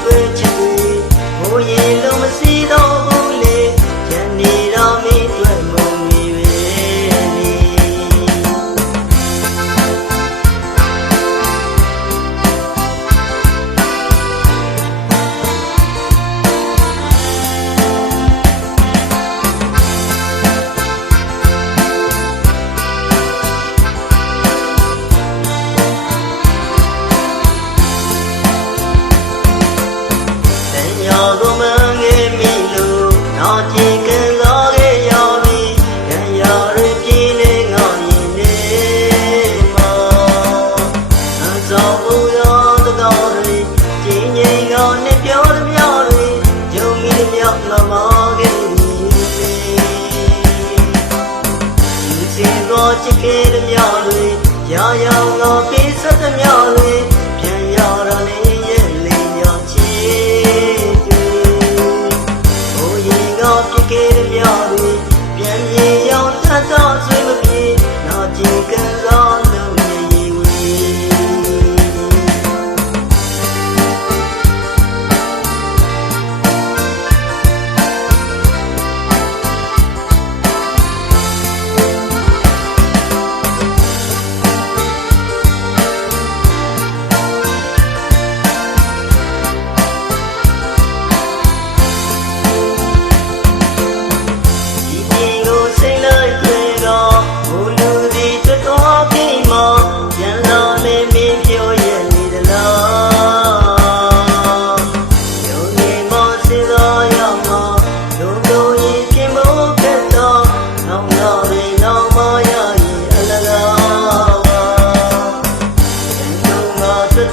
တွေ့ချစ်တွေဘိုးရင်လုံးမစီတော့ဘူးလေယနေ့တော့မင်းတွေ့မုံမီပဲကိုမငယ်မီလို့နောက်ကြည့်ကစားခဲ့ရပြီရရရပြင်းနေငေါရင်နေမှာအစောဘူးရောတကောင်းတွေကျင်းငိမ်ကောင်းနဲ့ပြောသမျှတွေယုံမိသမျှမမခဲ့ပြီဒီစင်ကိုချစ်ခဲ့သမျှတွေရာရောင်ကိုပေးဆက်သမျှတွေပြန်ရတော့နေရဲ့လေညာချီဖြစ်ခဲ့တဲ့မြားတွေပြန်ပြေရောက်တတ်တော့ဆွေးမပြေနောက်ကြည့်ကစားလို့ရည်ဝေ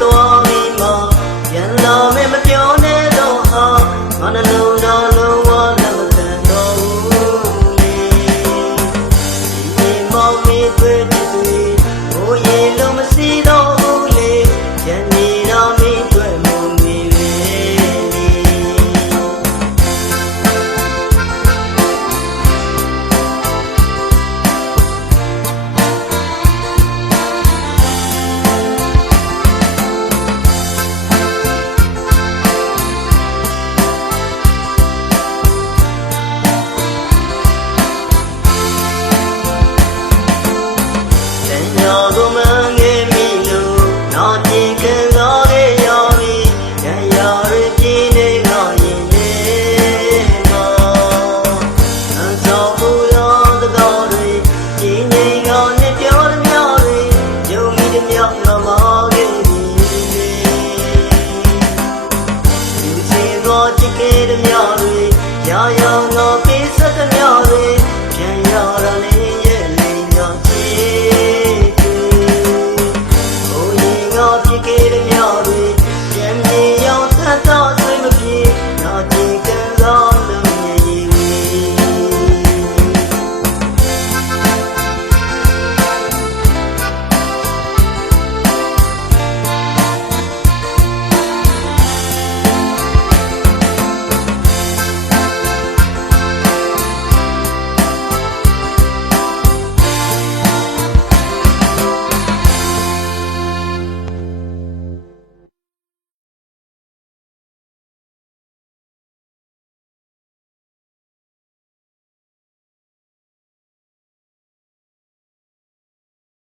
တော်မီမှာပြန်လာမယ်မပြောနဲ့တော့ဟာငါနှလုံးသားလုံးဝလက်မခံတော့ဘူးလေဒီမောင်မီတွေ့တဲ့သူဘိုးရင်လုံးမစီတော့ဘူးလေယနေ့တော့မင်းတွေ့မုံမီပဲကိုမငယ်မီလို့နောက်ကြည့်ကစားခဲ့ရပြီရရရပြင်းနေငေါရင်နေမှာအစောဘူးရောတကောင်းတွေကျင်းငိမ်ကောင်းနဲ့ပြောသမျှတွေယုံမိသမျှငါမခဲ့ပြီလူစင်ကိုချစ်ခဲ့သမျှ